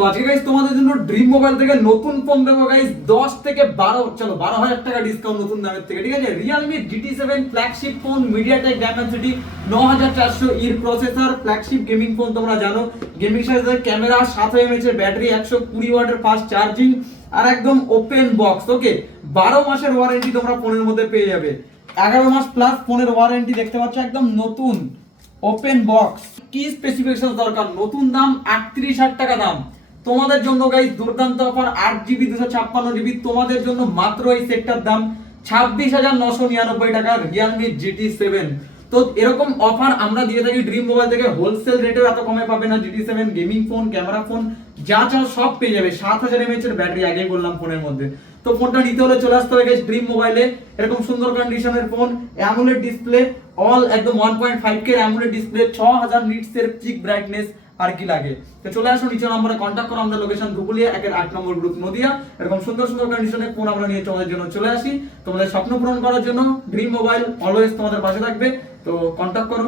তো আজকে গাইস তোমাদের জন্য ড্রিম মোবাইল থেকে নতুন ফোন দেবো গাইস 10 থেকে 12 চলো 12,000 টাকা ডিসকাউন্ট নতুন দামের থেকে, ঠিক আছে। Realme GT7 flagship phone, MediaTek Dimensity 9400 এর প্রসেসর, ফ্ল্যাগশিপ গেমিং ফোন। তোমরা জানো গেমিং সাইজে ক্যামেরা, 700 mAh এর ব্যাটারি, 120 ওয়াটের ফাস্ট চার্জিং আর একদম ওপেন বক্স। ওকে, 12 মাসের ওয়ারেন্টি তোমরা ফোনের মধ্যে পেয়ে যাবে। 11 মাস প্লাস ফোনের ওয়ারেন্টি দেখতে পাচ্ছ, একদম নতুন ওপেন বক্স। কি স্পেসিফিকেশন দরকার? নতুন দাম 38,000 টাকা দাম। তোমাদের জন্য গাইস দুর্দান্ত অফার, 8GB 256GB তোমাদের জন্য মাত্র এই সেটটার দাম 26,999 টাকা, Realme GT7। তো এরকম অফার আমরা দিয়ে থাকি ড্রিম মোবাইল থেকে, হোলসেল রেটেও এত কমে পাবে না। GT7 gaming phone, camera phone যা চাও সব পেয়ে যাবে। 7000 mAh এর ব্যাটারি আগেই বললাম ফোনের মধ্যে। তো ফোনটা নিতে হলে চলে আসতে হবে গাইস ড্রিম মোবাইলে। এরকম সুন্দর কন্ডিশনের ফোন, অ্যামোলেড ডিসপ্লে, অল একদম 1.5K অ্যামোলেড ডিসপ্লে, 6000 নিটস এর পিক ব্রাইটনেস, আর কি লাগে। তো চলে আসো, নিচে নম্বরে কন্ট্যাক্ট করো। আমরা লোকেশন ধুবুলিয়া 8 নম্বর গ্রুপ নদিয়া। এরকম সুন্দর সুন্দর কন্ডিশনে ফোন আমরা নিয়ে তোমাদের জন্য চলে আসি। তোমাদের স্বপ্ন পূরণ করার জন্য ড্রিম মোবাইল অলওয়েজ তোমাদের পাশে থাকবে। তো কন্ট্যাক্ট করো।